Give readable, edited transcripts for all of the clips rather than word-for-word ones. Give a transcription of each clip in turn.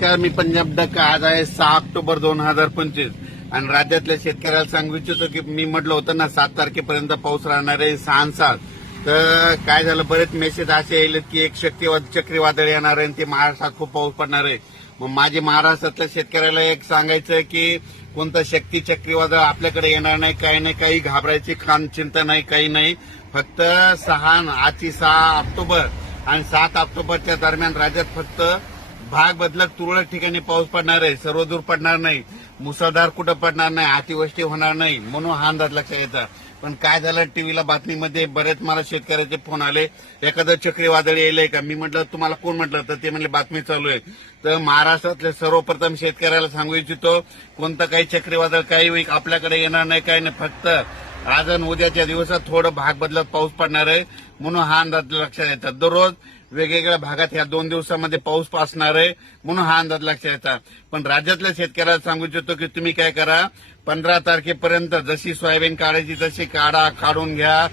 नमस्कार, मी पंजाब डक. आज आहे 6 ऑक्टोबर 2025 आणि राज्यातल्या शेतकऱ्याला सांगू इच्छितो की मी म्हटलं होतं ना 7 तारखेपर्यंत पाऊस राहणार आहे 6 तर काय झालं, बरेच मेसेज असे येईल की एक चक्रीवादळ येणार आहे आणि ते महाराष्ट्रात खूप पाऊस पडणार आहे. मग माझे महाराष्ट्रातल्या शेतकऱ्याला एक सांगायचं की कोणतं शक्ती चक्रीवादळ आपल्याकडे येणार नाही, काही घाबरायची चिंता नाही, काही नाही. फक्त आजची 6 ऑक्टोबर आणि 7 ऑक्टोबरच्या दरम्यान राज्यात फक्त भाग बदलक तुरळक ठिकाणी पाऊस पडणार आहे, सर्वदूर पडणार नाही, मुसळधार कुठं पडणार नाही, अतिवृष्टी होणार नाही, म्हणून हा अंदाज लक्षात येतात. पण काय झालं, टीव्हीला बातमीमध्ये बरेच मला शेतकऱ्याचे फोन आले, एखादं चक्रीवादळ येईल का. मी म्हटलं तुम्हाला कोण म्हटलं, तर ते म्हणले बातमी चालू आहे. तर महाराष्ट्रातल्या सर्वप्रथम शेतकऱ्याला सांगू इच्छितो, कोणतं काही चक्रीवादळ काही आपल्याकडे येणार नाही, काही नाही. फक्त आज आणि उद्याच्या दिवसात थोडं भाग बदलत पाऊस पडणार आहे, म्हणून हा अंदाज लक्षात येतात. दररोज वेगवेगळ्या भागात ह्या 2 दिवसामध्ये पाऊस असणार आहे, म्हणून हा अंदाज लक्षात येतात. पण राज्यातल्या शेतकऱ्याला सांगू इच्छितो की तुम्ही काय करा, 15 तारखेपर्यंत जशी सोयाबीन काढायची तशी काढून घ्या,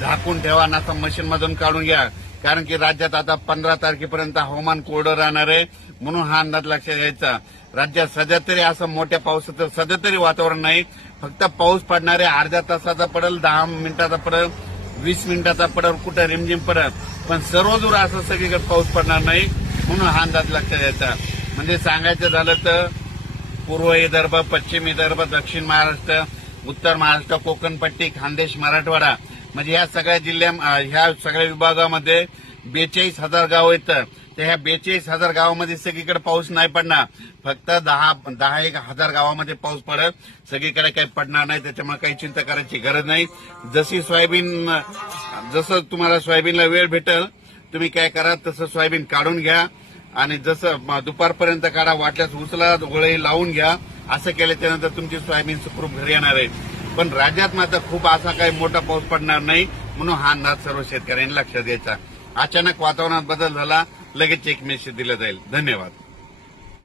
झाकून ठेवा, नाता मशीन मधून काढून घ्या. कारण की राज्यात आता 15 तारखेपर्यंत हवामान कोरडं राहणार आहे, म्हणून हा अंदाज लक्षात घ्यायचा. राज्यात सध्या तरी असं मोठ्या पावसाचं सध्या तरी वातावरण नाही. फक्त पाऊस पडणार आहे, अर्ध्या तासाचा पडेल, 10 मिनिटाचा पडेल, 20 मिनिटाचा पडेल, कुठं रिमझिम पडेल, पण सर्वदूर असं सगळीकडे पाऊस पडणार नाही, म्हणून हा अंदाज लक्षात घ्यायचा. म्हणजे सांगायचं झालं तर पूर्व विदर्भ, पश्चिम विदर्भ, दक्षिण महाराष्ट्र, उत्तर महाराष्ट्र, कोकणपट्टी, खानदेश, मराठवाडा म्हणजे ह्या सगळ्या ह्या सगळ्या विभागामध्ये 42,000 गाव येतं. तर ह्या 42,000 गावामध्ये सगळीकडे पाऊस नाही पडणार, फक्त 10,000 गावामध्ये पाऊस पडेल, सगळीकडे काही पडणार नाही. त्याच्यामुळे काही चिंता करायची गरज नाही. जसं तुम्हाला सोयाबीनला वेळ भेटेल तुम्ही काय करा, तसं सोयाबीन काढून घ्या आणि जसं दुपारपर्यंत काढा, वाटल्यास उचला, गोळे लावून घ्या. असं केल्याच्यानंतर तुमची सोयाबीन सुखरूप घरी येणार आहे. पण राज्यात मात्र खूप असा काही मोठा पाऊस पडणार नाही, म्हणून हा अंदाज सर्व शेतकऱ्यांनी लक्षात घ्यायचा. अचानक वातावरणात बदल झाला, लगेच एक मेसेज दिला जाईल. धन्यवाद.